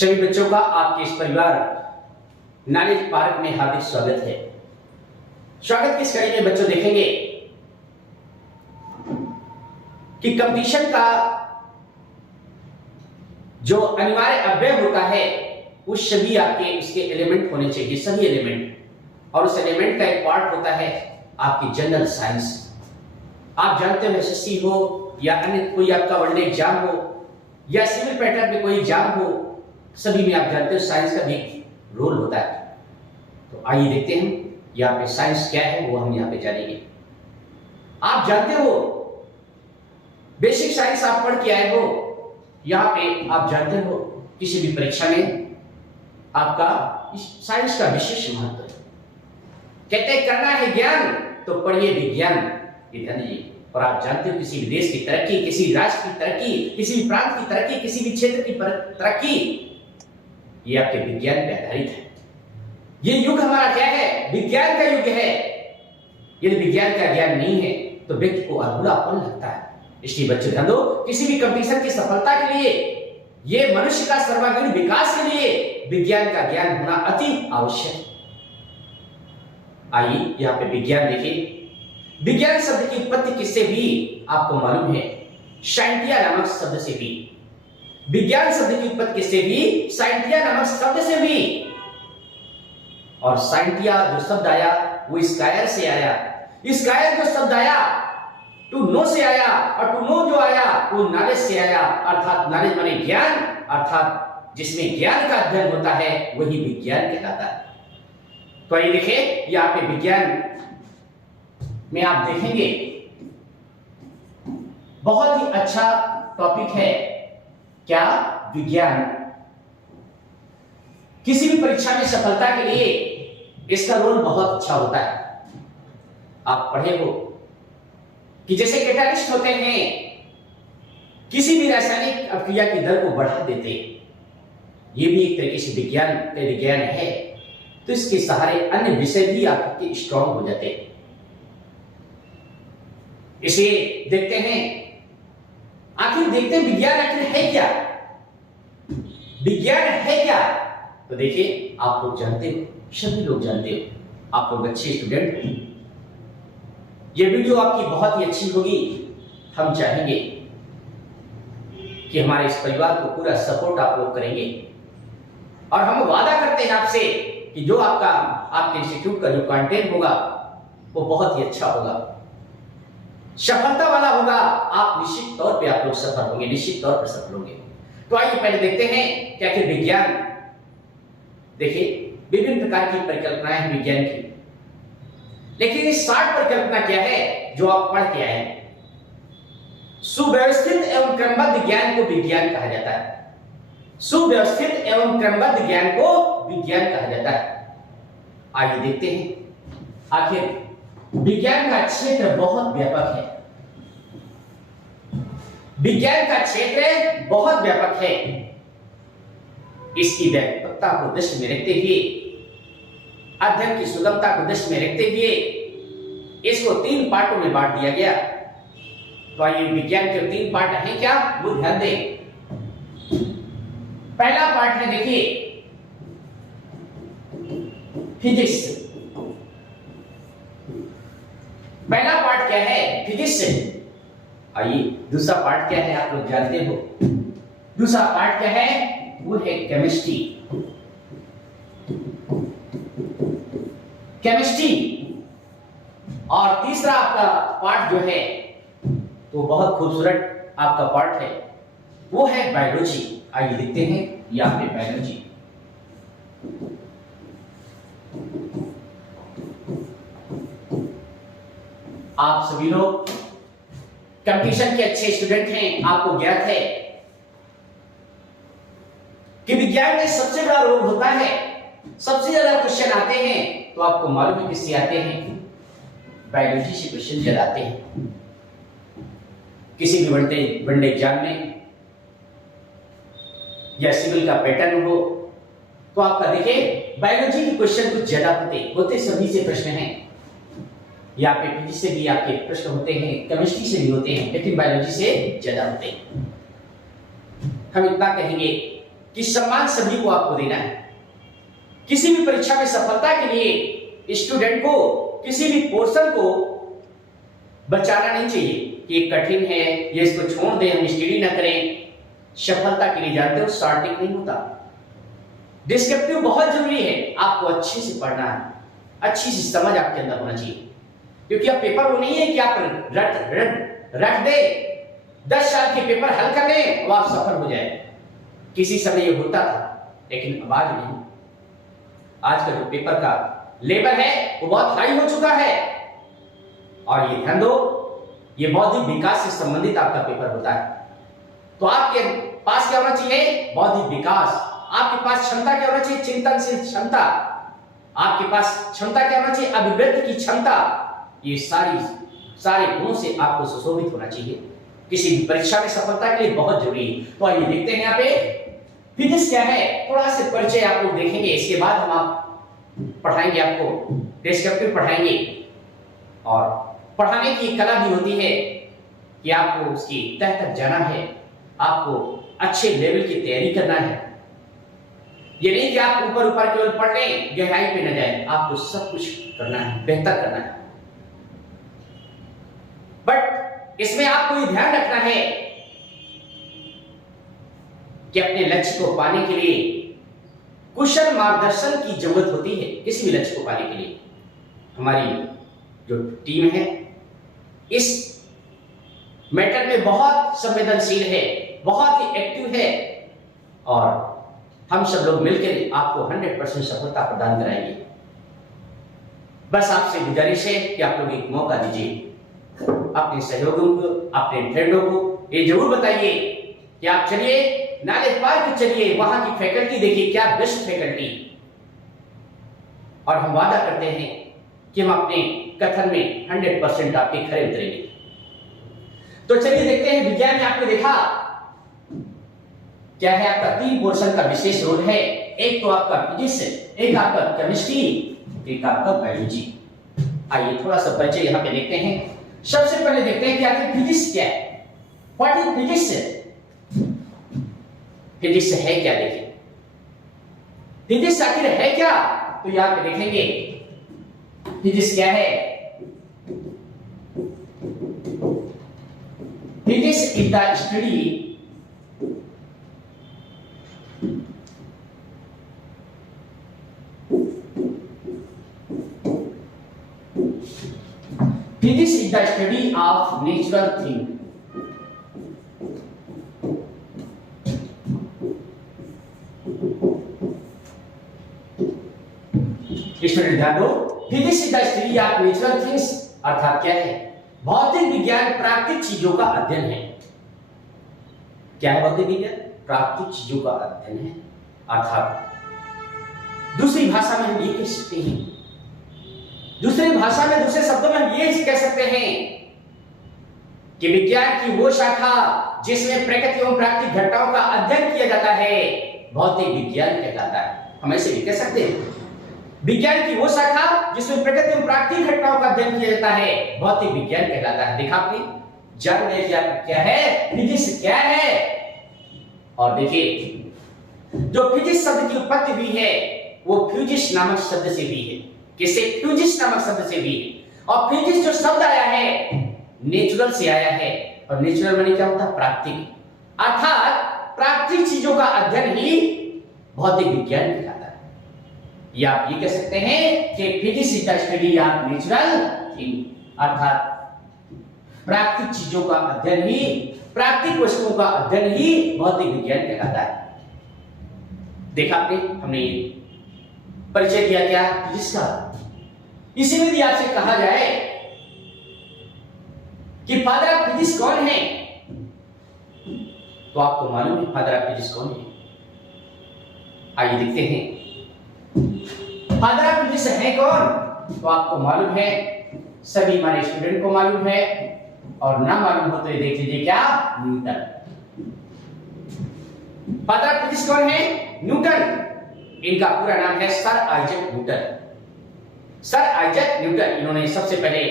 सभी बच्चों का आपके इस परिवार नॉलेज पार्क में हार्दिक स्वागत है। स्वागत की इस कड़ी में बच्चों देखेंगे कि कंपटीशन का जो अनिवार्य अवयव होता है उस सभी आपके उसके एलिमेंट होने चाहिए, सभी एलिमेंट, और उस एलिमेंट का एक पार्ट होता है आपकी जनरल साइंस। आप जानते हो एसएससी हो या अन्य कोई आपका वनडे एग्जाम हो या सिविल पैटर्न में कोई एग्जाम हो, सभी में आप जानते हो साइंस का भी रोल होता है। तो आइए देखते हैं यहाँ पे साइंस क्या है वो हम यहाँ पे जानेंगे। आप जानते हो बेसिक साइंस आप पढ़ के आए हो, यहाँ पे आप जानते हो किसी भी परीक्षा में आपका साइंस का विशेष महत्व है। कहते हैं करना है ज्ञान तो पढ़िए विज्ञान, ये ध्यान दीजिए। और आप जानते हो किसी भी देश की तरक्की, किसी राष्ट्र की तरक्की, किसी भी प्रांत की तरक्की, किसी भी क्षेत्र की तरक्की, ये आपके विज्ञान पे आधारित है। ये युग हमारा क्या है? विज्ञान का युग है। यदि विज्ञान का ज्ञान नहीं है तो व्यक्ति को अधूरापन लगता है। इसलिए बच्चों ध्यान दो, किसी भी कंपटीशन की सफलता के लिए, ये मनुष्य का सर्वांगीण विकास के लिए विज्ञान का ज्ञान होना अति आवश्यक है। आइए यहाँ पे विज्ञान देखिए। विज्ञान शब्द की उत्पत्ति किससे हुई आपको मालूम है? साइंटिया नामक शब्द से हुई। विज्ञान शब्द की उत्पत्ति किससे हुई? साइंटिया नामक शब्द से हुई। और साइंटिया जो शब्द आया वो स्कायर से आया। स्कायर जो शब्द आया टू नो से आया, और टू नो जो आया वो नॉलेज से आया। अर्थात नॉलेज माने ज्ञान, अर्थात जिसमें ज्ञान का अध्ययन होता है वही विज्ञान कहलाता है। तो आइए देखिए यहाँ पे विज्ञान में आप देखेंगे बहुत ही अच्छा टॉपिक है। क्या? विज्ञान। किसी भी परीक्षा में सफलता के लिए इसका रोल बहुत अच्छा होता है। आप पढ़े हो कि जैसे कैटालिस्ट होते हैं, किसी भी रासायनिक अभिक्रिया की दर को बढ़ा देते, ये भी एक तरीके से विज्ञान है। तो इसके सहारे अन्य विषय भी आपके स्ट्रांग हो जाते हैं। इसलिए देखते हैं, आखिर देखते हैं विज्ञान आखिर है क्या? विज्ञान है क्या? तो देखिए आप लोग जानते हो, सभी लोग जानते हो, आप लोग अच्छे स्टूडेंट हो। ये वीडियो आपकी बहुत ही अच्छी होगी। हम चाहेंगे कि हमारे इस परिवार को पूरा सपोर्ट आप लोग करेंगे, और हम वादा करते हैं आपसे कि जो आपके इंस्टीट्यूट का जो कंटेंट होगा वो बहुत ही अच्छा होगा, सफलता वाला होगा। आप निश्चित तौर पे आप लोग सफल होंगे, निश्चित तौर पर सफल होंगे। तो आइए पहले देखते हैं क्या कि विज्ञान। देखिए विभिन्न प्रकार की परिकल्पनाएं हैं विज्ञान की, लेकिन इस 60 परिकल्पना क्या है जो आप पढ़ के आए हैं? सुव्यवस्थित एवं क्रमबद्ध ज्ञान को विज्ञान कहा जाता है। सुव्यवस्थित एवं क्रमबद्ध ज्ञान को विज्ञान कहा जाता है। आइए देखते हैं आखिर विज्ञान का क्षेत्र बहुत व्यापक है। विज्ञान का क्षेत्र बहुत व्यापक है। इसकी व्यापकता को दृष्टि में रखते हुए, अध्ययन की सुगमता को दृष्टि में रखते हुए इसको 3 पार्टों में बांट दिया गया। तो आइए विज्ञान के 3 पार्ट हैं क्या, वो ध्यान दें। पहला पार्ट है देखिए फिजिक्स। पहला पार्ट क्या है? फिजिक्स। आइए दूसरा पार्ट क्या है आप लोग जानते हो। दूसरा पार्ट क्या है? वो है केमिस्ट्री। केमिस्ट्री। और तीसरा आपका पार्ट जो है तो बहुत खूबसूरत आपका पार्ट है, वो है बायोलॉजी। आइए देखते हैं यहाँ पे बायोलॉजी। आप सभी लोग कंपटीशन के अच्छे स्टूडेंट हैं। आपको ज्ञात है कि विज्ञान में सबसे बड़ा रोल होता है, सबसे ज्यादा क्वेश्चन आते हैं। तो आपको मालूम है किससे आते हैं? बायोलॉजी से क्वेश्चन ज्यादा आते हैं। किसी भी वनडे एग्जाम में या सिविल का पैटर्न हो तो आपका देखिए बायोलॉजी के क्वेश्चन कुछ ज्यादा होते सभी से प्रश्न हैं। यहाँ पे फिजिक्स से भी आपके प्रश्न होते हैं, केमिस्ट्री से भी होते हैं, लेकिन बायोलॉजी से ज्यादा होते हैं। हम इतना कहेंगे कि सम्मान सभी को आपको देना है। किसी भी परीक्षा में सफलता के लिए स्टूडेंट को किसी भी पोर्शन को बचाना नहीं चाहिए कि ये कठिन है, ये इसको छोड़ दें, हम स्टडी ना करें। सफलता के लिए जानते हो शॉर्ट टिक नहीं होता। डिस्क्रिप्टिव बहुत जरूरी है, आपको अच्छे से पढ़ना है, अच्छी सी समझ आपके अंदर होना चाहिए, क्योंकि अब पेपर वो नहीं है कि आप रट दे 10 साल के पेपर हल कर लें और आप सफल हो जाए। किसी समय ये होता था, लेकिन अब आज नहीं। आज का जो पेपर का लेवल है वो बहुत हाई हो चुका है, और ये ध्यान दो, ये बौद्धिक विकास से संबंधित आपका पेपर होता है। तो आपके पास क्या होना चाहिए? बौद्धिक विकास। आपके पास क्षमता क्या होना चाहिए? चिंतनशील क्षमता। आपके पास क्षमता क्या होना चाहिए? अभिव्यक्ति की क्षमता। ये सारे गुणों से आपको सुशोभित होना चाहिए। किसी भी परीक्षा में सफलता के लिए बहुत जरूरी है। तो आइए देखते हैं यहाँ पे फिजिक्स क्या है, थोड़ा सा परिचय आप लोग देखेंगे। इसके बाद हम आप पढ़ाएंगे, आपको डिस्क्रिप्टिव पढ़ाएंगे, और पढ़ाने की कला भी होती है कि आपको उसकी तह तक जाना है, आपको अच्छे लेवल की तैयारी करना है। ये नहीं कि आप ऊपर ऊपर केवल पढ़ लें, गहराई पे न जाए। आपको सब कुछ करना है, बेहतर करना है। बट इसमें आपको ये ध्यान रखना है कि अपने लक्ष्य को पाने के लिए कुशल मार्गदर्शन की जरूरत होती है। किसी भी लक्ष्य को पाने के लिए हमारी जो टीम है इस मैटर में बहुत संवेदनशील है, बहुत ही एक्टिव है, और हम सब लोग मिलकर आपको 100% सफलता प्रदान कराएंगे। बस आपसे गुजारिश है कि आप लोग एक मौका दीजिए, अपने सहयोगियों को, अपने फ्रेंडों को ये जरूर बताइए कि आप चलिए नॉलेज पार्क चलिए, वहां की फैकल्टी देखिए, क्या बेस्ट फैकल्टी। और हम वादा करते हैं कि हम अपने कथन में 100% आपके खरे उतरेंगे। तो चलिए देखते हैं, विज्ञान में आपने देखा क्या है, आपका 3 पोर्शन का विशेष रोल है। एक तो आपका फिजिक्स, एक आपका केमिस्ट्री, एक आपका बायोलॉजी। आइए थोड़ा सा परिचय यहाँ पे देखते हैं। सबसे पहले देखते हैं कि आखिर फिजिक्स क्या है। What is physics? फिजिक्स है क्या? देखिए फिजिक्स आखिर है क्या, तो यहाँ पे देखेंगे फिजिक्स क्या है। Physics is the study Physics is the study of natural thing. Student ध्यान दो, physics is the study of natural things, अर्थात क्या है? भौतिक विज्ञान प्राकृतिक चीजों का अध्ययन है। क्या है भौतिक विज्ञान? प्राकृतिक चीजों का अध्ययन है। अर्थात दूसरी भाषा में हम ये कह सकते हैं, दूसरी भाषा में, दूसरे शब्दों में हम ये कह सकते हैं कि विज्ञान की वो शाखा जिसमें प्रकृति एवं प्राकृतिक घटनाओं का अध्ययन किया जाता है भौतिक विज्ञान कहलाता है। हम ऐसे भी कह सकते हैं, विज्ञान की वो शाखा जिसमें प्रकृति एवं प्राकृतिक घटनाओं का अध्ययन किया जाता है भौतिक विज्ञान कहलाता है। देखा आपने, जान ले क्या है फिजिक्स क्या है। और देखिए जो फिजिक्स शब्द की उत्पत्ति हुई है वो फ्यूजिस नामक शब्द से हुई है। किससे? फ्यूजिस नामक शब्द से भी। और फ्यूजिस जो शब्द आया है नेचुरल से आया है, और नेचुरल माने क्या होता है? प्राकृतिक। अर्थात प्राकृतिक चीजों का अध्ययन ही भौतिक विज्ञान कहलाता है। या आप ये कह सकते हैं कि physics is the study of natural thing, अर्थात प्राकृतिक चीजों का अध्ययन ही, प्राकृतिक वस्तुओं का अध्ययन ही भौतिक विज्ञान कहलाता है। देखा आपने, हमने परिचय दिया क्या फिजिक्स का। इसी में यदि आपसे कहा जाए कि फादर ऑफ फिजिक्स कौन है, तो आपको मालूम है फादर ऑफ फिजिक्स कौन है? आइए देखते हैं फादर ऑफ फिजिक्स है कौन। तो आपको मालूम है, सभी हमारे स्टूडेंट को मालूम है, और ना मालूम हो तो ये देख लीजिए, क्या? न्यूटन। फादर ऑफ फिजिक्स कौन है? न्यूटन। इनका पूरा नाम है sir Isaac Newton. Sir Isaac Newton, इन्होंने सबसे पहले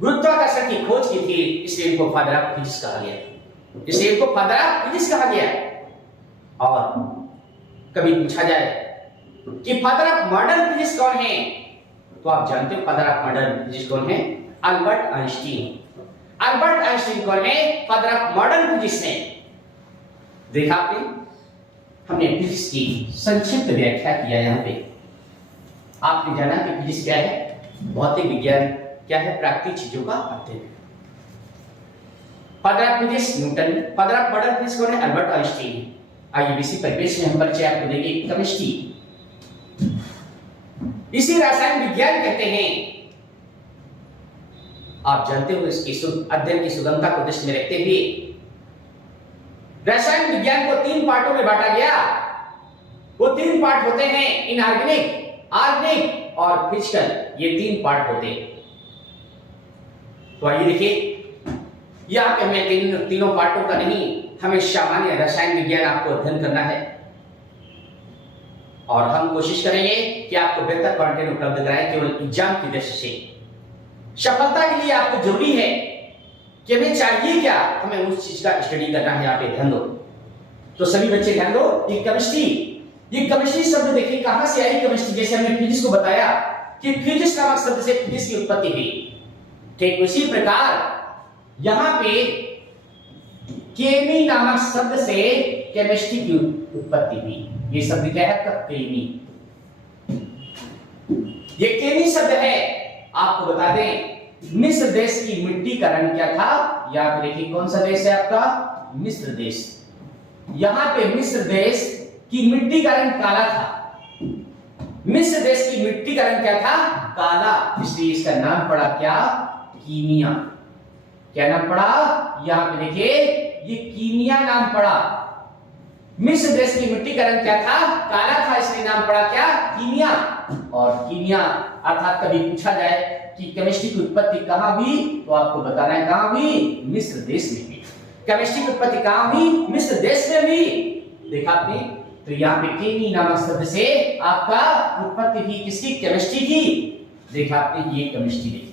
गुरुत्वाकर्षण की खोज की थी, इसलिए इनको फादर ऑफ फिजिक्स कहा गया। इसलिए इनको फादर ऑफ फिजिक्स कहा गया। और कभी पूछा जाए कि फादर ऑफ मॉडर्न फिजिक्स कौन है, तो आप जानते हो फादर ऑफ मॉडर्न फिजिक्स कौन है? Albert Einstein. अल्बर्ट आइंस्टीन कौन है? फादर ऑफ मॉडर्न फिजिक्स है। देखा आपने, हमने फिजिक्स की संक्षिप्त व्याख्या किया। यहाँ पे आपने जाना कि फिजिक्स क्या है? भौतिक विज्ञान क्या है? प्राकृतिक चीजों का अध्ययन। Father of physics Newton, father of modern physics कौन है? Albert Einstein. आइए इसी परिवेश में हम परिचय आपको देंगे केमिस्ट्री। इसी रसायन विज्ञान कहते हैं। आप जानते हो इसकी अध्ययन की सुगमता को दृष्टि में रखते हुए रसायन विज्ञान को 3 पार्टों में बांटा गया। वो 3 पार्ट होते हैं इनऑर्गेनिक, ऑर्गेनिक और फिजिकल। ये 3 पार्ट होते हैं। तो आइए देखिए, यहाँ पे हमें तीनों पार्टों का नहीं, हमें सामान्य रसायन विज्ञान आपको अध्ययन करना है और हम कोशिश करेंगे कि आपको बेहतर कंटेंट उपलब्ध कराएं केवल एग्जाम की दृष्टि से। सफलता के लिए आपको जरूरी है कि हमें चाहिए क्या, हमें उस चीज का स्टडी करना है। यहाँ पे ध्यान दो। तो सभी बच्चे ध्यान दो। ये केमिस्ट्री शब्द देखिए कहां से आई। केमिस्ट्री, जैसे हमने फिजिक्स को बताया कि फिजिक्स नामक शब्द से फिजिक्स की उत्पत्ति हुई, ठीक उसी प्रकार यहां पे केमी नामक शब्द से केमिस्ट्री की उत्पत्ति हुई। ये शब्द क्या है? केमी। ये केमी शब्द है। आपको बता दें मिस्र देश की मिट्टी का रंग क्या था? यहाँ पे देखिए कौन सा देश है आपका? मिस्र देश। यहां पे मिस्र देश की मिट्टी का रंग काला था। मिस्र देश की मिट्टी का रंग क्या था? काला। इसलिए इसका नाम पड़ा क्या? कीमिया। क्या नाम पड़ा? यहां पे देखिए ये कीमिया नाम पड़ा। मिस्र देश की मिट्टी का रंग क्या था? काला था, इसलिए नाम पड़ा क्या? कीमिया। और कीमिया अर्थात कभी पूछा जाए कि केमिस्ट्री की उत्पत्ति कहां हुई, तो आपको बताना है कहां हुई? मिस्र देश में हुई। केमिस्ट्री की उत्पत्ति कहां हुई? मिस्र देश में हुई। देखा आपने? तो यहाँ पे केमी नामक शब्द से आपका उत्पत्ति हुई किसकी? केमिस्ट्री की। देखा आपने? ये केमिस्ट्री देखी।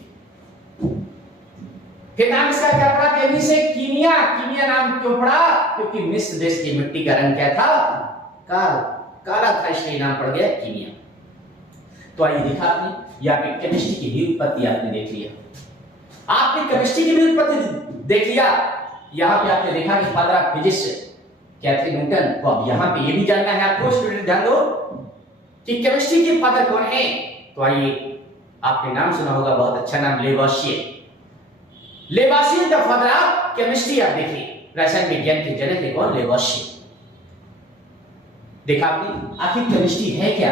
फिर नाम इसका क्या पड़ा? केमी से कीमिया। कीमिया नाम क्यों पड़ा? क्योंकि मिस्र देश की मिट्टी का रंग क्या था? काला था, इसलिए नाम पड़ गया कीमिया। तो आइए देखा आपने, यहाँ पे केमिस्ट्री की भी उत्पत्ति आपने देख लिया। आपने केमिस्ट्री की भी उत्पत्ति देख लिया। यहाँ पे आपने देखा कि फादर ऑफ फिजिक्स क्या थे? न्यूटन। तो अब यहाँ पे ये भी जानना है आपको, स्टूडेंट ध्यान दो कि केमिस्ट्री के फादर कौन है। तो आइए, आपने नाम सुना होगा, बहुत अच्छा नाम, Lavoisier. Lavoisier the father of chemistry. आप देखिए रसायन विज्ञान के जनक है कौन? लेवोसियर। देखा आपने? आखिर केमिस्ट्री है क्या?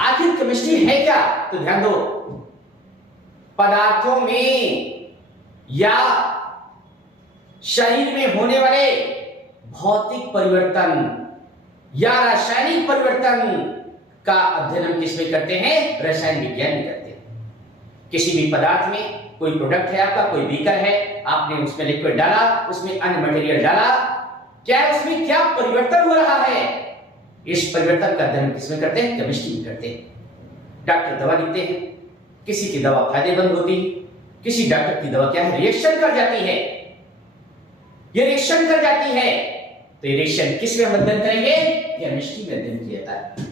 आखिर केमिस्ट्री है क्या? तो ध्यान दो, पदार्थों में या शरीर में होने वाले भौतिक परिवर्तन या रासायनिक परिवर्तन का अध्ययन हम किसमें करते हैं? रसायन विज्ञान में करते हैं। किसी भी पदार्थ में कोई प्रोडक्ट है आपका, कोई बीकर है, आपने उसमें लिक्विड डाला, उसमें अन्य मटेरियल डाला, क्या उसमें क्या परिवर्तन हो रहा है? इस परिवर्तन का अध्ययन किसमें करते हैं? केमिस्ट्री में करते हैं। डॉक्टर दवा लिखते हैं, किसी की दवा फायदेमंद होती है, किसी डॉक्टर की दवा क्या है? रिएक्शन कर जाती है। ये रिएक्शन कर जाती है, तो ये रिएक्शन किस में अध्ययन करेंगे? केमिस्ट्री में अध्ययन किया जाता है।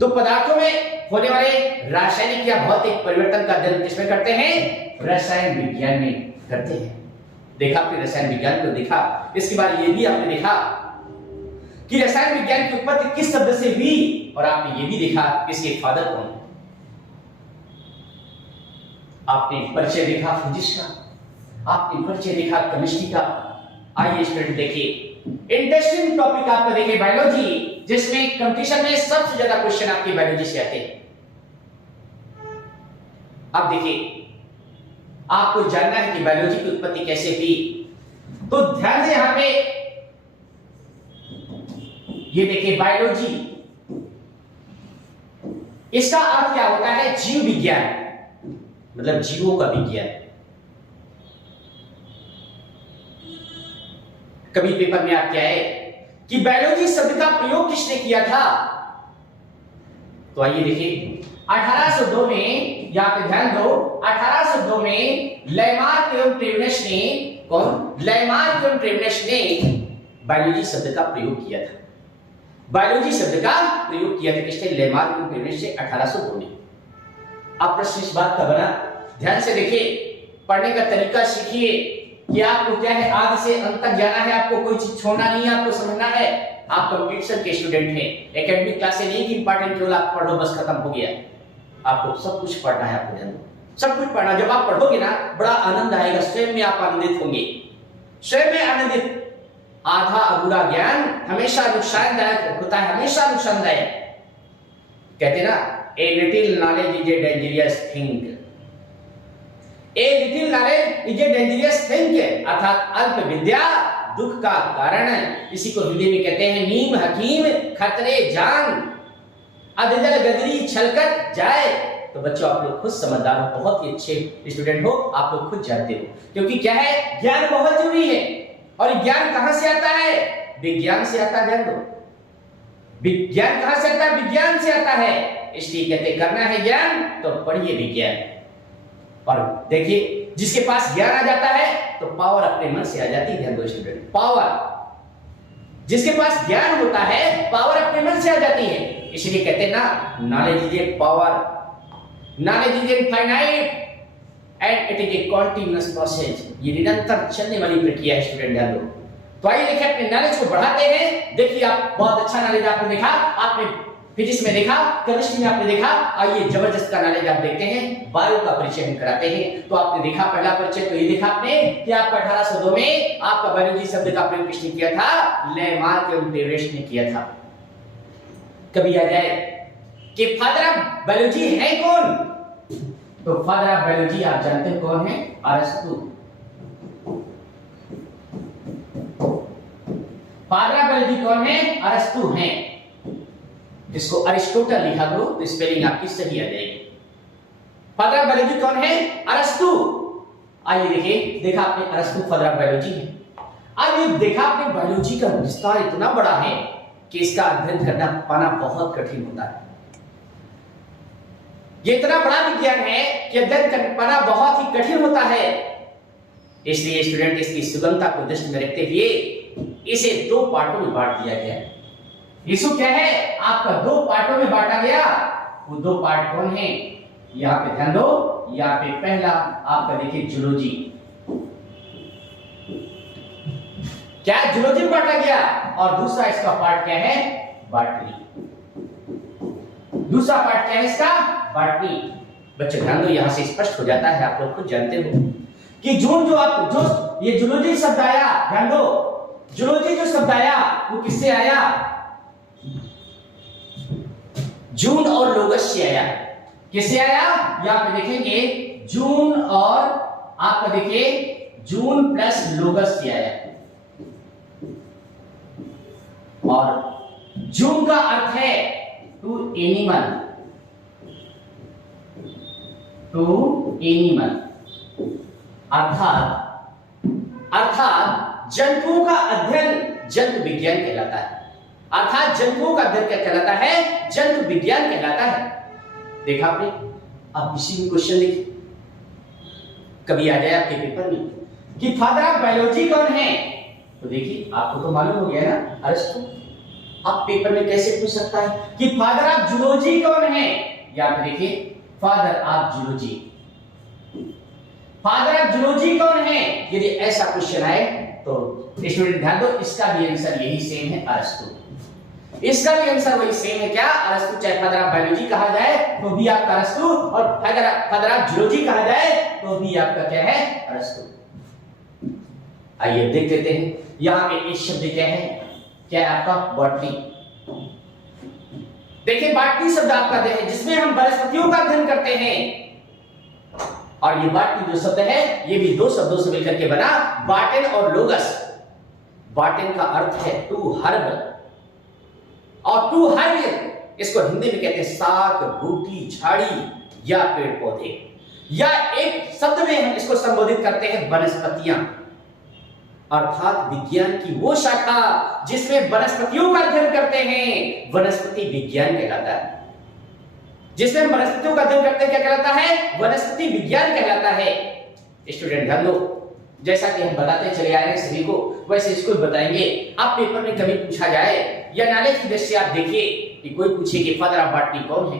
तो पदार्थों में होने वाले रासायनिक या भौतिक परिवर्तन का अध्ययन किसमें करते हैं? रसायन विज्ञान में करते हैं। देखा आपने रसायन विज्ञान को देखा। इसके बाद ये भी आपने देखा कि रसायन विज्ञान की उत्पत्ति किस शब्द से हुई, और आपने ये भी देखा इसके फादर कौन है। आपने परिचय देखा फिजिक्स का, आपने परिचय देखा केमिस्ट्री का। आइए स्टूडेंट देखिए, इंटरेस्टिंग टॉपिक आपका देखिए बायोलॉजी, जिसमें कंपटीशन में सबसे ज्यादा क्वेश्चन आपके बायोलॉजी से आते हैं। अब देखिए, आपको जानना है कि बायोलॉजी की उत्पत्ति कैसे हुई, तो ध्यान से यहां पे ये देखिए बायोलॉजी, इसका अर्थ क्या होता है? जीव विज्ञान, मतलब जीवों का विज्ञान। कभी पेपर में आप क्या है कि बायोलॉजी शब्द का प्रयोग किसने किया था? तो आइए देखिए, 1802 में, यहां पे ध्यान दो, 1802 में लेमार्क एवं ट्रेवेनश ने, कौन? लेमार्क एवं ट्रेवेनश ने बायोलॉजी शब्द का प्रयोग किया था। बायोलॉजी शब्द का प्रयोग किया था किसने? लेमार्क के पीरियड से 1802 में। अब प्रश्न इस बात का बना, ध्यान से देखिए, पढ़ने का तरीका सीखिए कि आपको क्या है, आगे से अंत तक जाना है, आपको कोई चीज छोड़ना नहीं है, आपको समझना है। आप कंपटीशन के स्टूडेंट हैं, एकेडमिक क्लास से नहीं कि इंपॉर्टेंट केवल आप पढ़ो बस खत्म हो गया। आपको सब कुछ पढ़ना है, आपको ध्यान दो, सब कुछ पढ़ना। जब आप पढ़ोगे ना, बड़ा आनंद आएगा, स्वयं में आप आनंदित होंगे, स्वयं में आनंदित। आधा अधूरा ज्ञान हमेशा नुकसानदायक होता है, हमेशा नुकसानदायक। कहते ना, a little knowledge is a dangerous thing, a little knowledge is a dangerous thing, अर्थात अल्प विद्या दुख का कारण है। इसी को हिंदी में कहते हैं नीम हकीम खतरे जान, अददल गदरी छलकत जाए। तो बच्चों, आप लोग खुद समझदार हो, बहुत ही अच्छे स्टूडेंट हो, आप लोग खुद जानते हो, क्योंकि क्या है, ज्ञान बहुत जरूरी है। और ज्ञान कहां से आता है? विज्ञान से आता है। ध्यान दो, विज्ञान कहां से आता है? विज्ञान से आता है। इसलिए कहते करना है ज्ञान तो पढ़िए विज्ञान। और देखिए, जिसके पास ज्ञान आ जाता है तो पावर अपने मन से आ जाती है। ध्यान दो स्टूडेंट, पावर, जिसके पास ज्ञान होता है पावर अपने मन से आ जाती है। इसलिए कहते हैं ना, knowledge is a power, knowledge is infinite and it is a continuous process. ये निरंतर चलने वाली प्रक्रिया है स्टूडेंट, ध्यान दो। तो आइए देखिए, अपने नॉलेज को बढ़ाते हैं। देखिए, आप बहुत अच्छा नॉलेज आपने देखा, आपने फिजिक्स में देखा, केमिस्ट्री में आपने देखा, आइए जबरदस्त का नॉलेज आप देखते हैं, बायो का परिचय हम कराते हैं। तो आपने देखा पहला परिचय, तो ये देखा आपने कि आपका 1802 में आपका बायोलॉजी शब्द का प्रयोग किसने किया था? लेमार्क एवं पेरेस ने किया था। कभी आ जाए कि फादर ऑफ बायोलॉजी है कौन? तो फादर ऑफ बायोलॉजी आप जानते हैं कौन है? अरस्तु। फादर ऑफ बायोलॉजी कौन है? अरस्तु हैं। इसको अरिस्टोटल लिखा करो तो स्पेलिंग आपकी सही आ जाएगी। फादर ऑफ बायोलॉजी कौन है? अरस्तु। आइए देखिए, देखा आपने अरस्तु फादर ऑफ बायोलॉजी है। अब ये देखा आपने, बायोलॉजी का विस्तार इतना बड़ा है कि इसका अध्ययन करना पाना बहुत कठिन होता है। ये इतना बड़ा विज्ञान है कि अध्ययन कर पाना बहुत ही कठिन होता है। इसलिए स्टूडेंट, इसकी सुगमता को दृष्टि में रखते हुए इसे दो पार्टों में बांट दिया गया है। इसको क्या है, आपका दो पार्टों में बांटा गया। वो दो पार्ट कौन है? यहाँ पे ध्यान दो, यहाँ पे पहला आपका देखिए जूलॉजी, क्या जूलॉजी बांटा गया, और दूसरा इसका पार्ट क्या है? बॉटनी। दूसरा पार्ट क्या है इसका? बॉटनी। बच्चों ध्यान दो, यहां से स्पष्ट हो जाता है, आप लोग खुद जानते हो कि जो ये जूलॉजी शब्द आया, ध्यान दो, जूलॉजी जो शब्द आया वो किससे आया? जून और लोगस से आया। किससे आया? यहां पे देखेंगे, जून और आपका देखिए जून प्लस लोगस से आया। और जून का अर्थ है टू एनिमल, टू एनिमल, अर्थात जंतुओं का अध्ययन जंतु विज्ञान कहलाता है। अर्थात जंतुओं का अध्ययन क्या कहलाता है? जंतु विज्ञान कहलाता है। देखा आपने? अब इसी में क्वेश्चन देखिए, कभी आ जाए आपके पेपर में कि फादर ऑफ बायोलॉजी कौन है? तो देखिए, आपको तो मालूम हो गया ना, अरस्तु। आप पेपर में कैसे पूछ सकता है कि फादर ऑफ जूलॉजी कौन है? या आप देखिए, father of zoology, father of zoology कौन है? यदि ऐसा क्वेश्चन आए तो स्टूडेंट ध्यान दो, इसका भी आंसर यही सेम है, अरस्तु। इसका भी आंसर वही सेम है, क्या? अरस्तु। चाहे फादर ऑफ बायोलॉजी कहा जाए तो भी आपका अरस्तु, और फादर ऑफ जूलॉजी कहा जाए तो भी आपका क्या है? अरस्तु। आइए देख लेते हैं, यहां पे एक शब्द क्या है? क्या है आपका? बॉटनी। देखिए, बॉटनी शब्द आपका है जिसमें हम वनस्पतियों का अध्ययन करते हैं। और ये बॉटनी जो शब्द है, ये भी दो शब्दों से मिलकर के बना, बॉटन और लोगस। बॉटन का अर्थ है टू हर्ब, और टू हर्ब इसको हिंदी में कहते हैं साग, बूटी, झाड़ी या पेड़ पौधे, या एक शब्द में हम इसको संबोधित करते हैं वनस्पतियां। अर्थात विज्ञान की वो शाखा जिसमें वनस्पतियों का अध्ययन करते हैं, वनस्पति विज्ञान कहलाता है। जिसमें वनस्पतियों का अध्ययन करते हैं, क्या कहलाता है? वनस्पति विज्ञान कहलाता है। स्टूडेंट ध्यान दो, जैसा कि हम बताते चले आ रहे हैं सभी को वैसे इसको बताएंगे। आप पेपर में कभी पूछा जाए या नॉलेज की दृष्टि से आप देखिए कि कोई पूछे कि फादर ऑफ बॉटनी कौन है,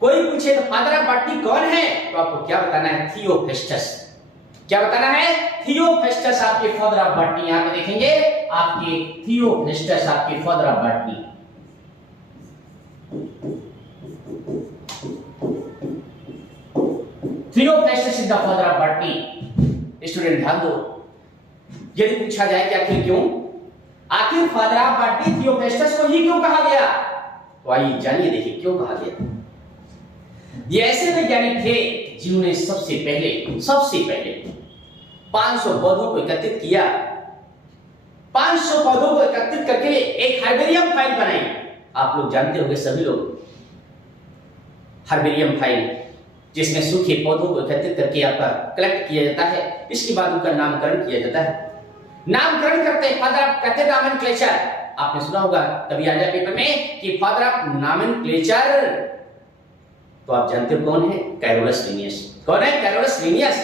कोई पूछे तो फादर ऑफ बॉटनी कौन है, तो आपको क्या बताना है? थियोफेस्टस। क्या बताना है? थियोफेस्टस आपके फादर ऑफ बॉटनी। यहां पे देखेंगे आपके थियोफेस्टस आपके father of botany. Theophrastus is the father of botany. Student ध्यान दो, यदि पूछा जाए कि आखिर क्यों, आखिर फादर ऑफ बॉटनी थियोफेस्टस को ही क्यों कहा गया, तो आइए जानिए, देखिए क्यों कहा गया। ये ऐसे वैज्ञानिक थे जिन्होंने सबसे पहले 500 पौधों को एकत्रित किया। 500 पौधों को एकत्रित करके एक हर्बेरियम फाइल बनाई। आप लोग जानते होंगे सभी लोग हर्बेरियम फाइल, जिसमें सूखे पौधों को एकत्रित करके आपका कलेक्ट किया जाता है, इसके बाद उनका नामकरण किया जाता है। नामकरण करते हैं फादर ऑफ कहते नॉमेनक्लेचर। आपने सुना होगा कभी आ जाए पेपर में कि फादर ऑफ नॉमेनक्लेचर, तो आप जानते हो कौन है? Carolus Linnaeus. कौन है? Carolus Linnaeus.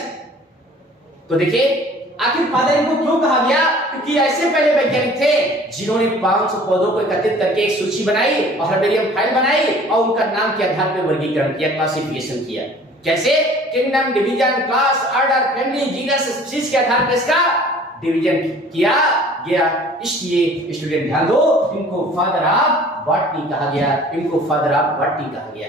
तो देखिए आखिर फादर इनको क्यों कहा गया, क्योंकि ऐसे पहले वैज्ञानिक थे जिन्होंने 500 पौधों को एकत्रित करके एक सूची बनाई और हर्बेरियम फाइल बनाई और उनका नाम के आधार पर वर्गीकरण किया, क्लासिफिकेशन किया। कैसे? Kingdom, division, class, order, family, genus, species के आधार पर इसका डिवीजन किया गया। इसलिए स्टूडेंट ध्यान दो, इनको फादर ऑफ बॉटनी कहा गया, इनको फादर ऑफ बॉटनी कहा गया।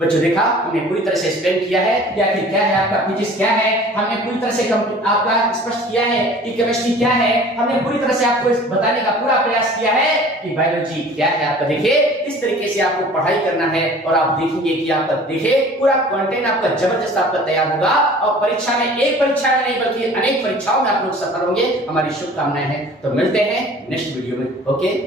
बच्चों देखा, हमने पूरी तरह से एक्सप्लेन किया है कि आखिर क्या है आपका फिजिक्स, क्या है, हमने पूरी तरह से आपका स्पष्ट किया है कि केमिस्ट्री क्या है, हमने पूरी तरह से आपको बताने का पूरा प्रयास किया है कि बायोलॉजी क्या है आपका। देखिए इस तरीके से आपको पढ़ाई करना है और आप देखेंगे कि आपका देखिए पूरा कंटेंट आपका जबरदस्त आपका तैयार होगा और परीक्षा में, एक परीक्षा में नहीं बल्कि अनेक परीक्षाओं में आप लोग सफल होंगे। हमारी शुभकामनाएं हैं। तो मिलते हैं नेक्स्ट वीडियो में। ओके।